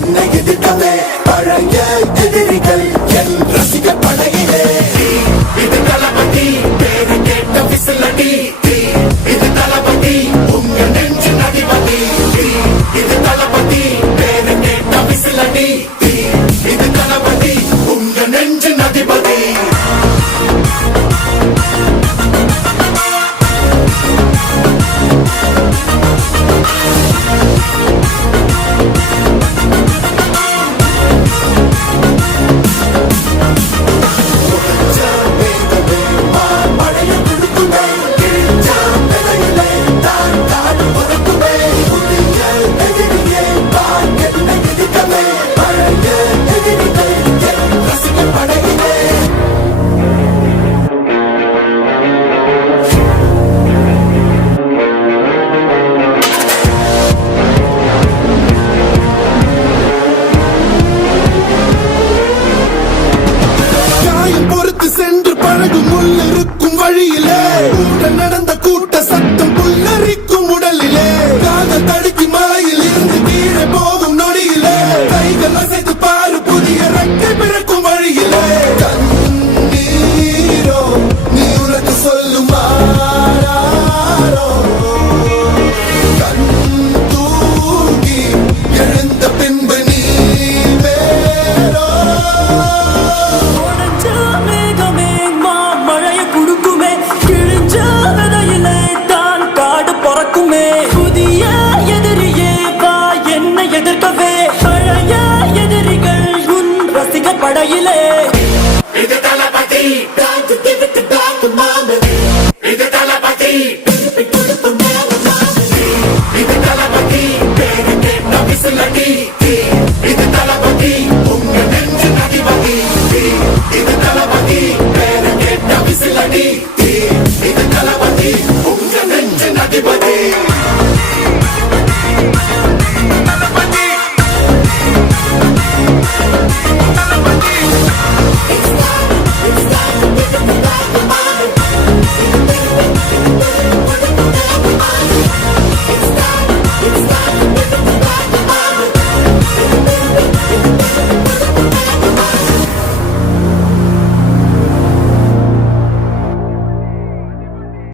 என்னை எதிர்க்கவே பழைய எதிரிகள் என் ரசிகர் படையிலே. இது தளபதி பேரு கேட்ட விசிலடி, இது தளபதி உங்க நெஞ்சு அதிபதி. இது தளபதி பேரு கேட்ட விசிலடி, இது தளபதி உங்க நெஞ்சு அதிபதி. சென்று பழகும் முள்ளிருக்கும் வழியிலே, உடன் நடந்த கூட்ட சத்தம் புல்லரிக்கும் உடலிலே, காதல் தடுக்கி மலையில் இருந்து கீழே போகும் நொடியிலே, கைகள் அசைத்து பாரு புதிய ரெக்கை பிறக்கும் வழியிலே. கண்ணீரோ நீ உனக்கு சொல்லுமாறோ, கண் தூங்கி எழுந்த பின்பு நீ வேறோ. எதிர்க்கவே பழைய எதிரிகள் உன் ரசிகர் படையிலே. இது தளபதி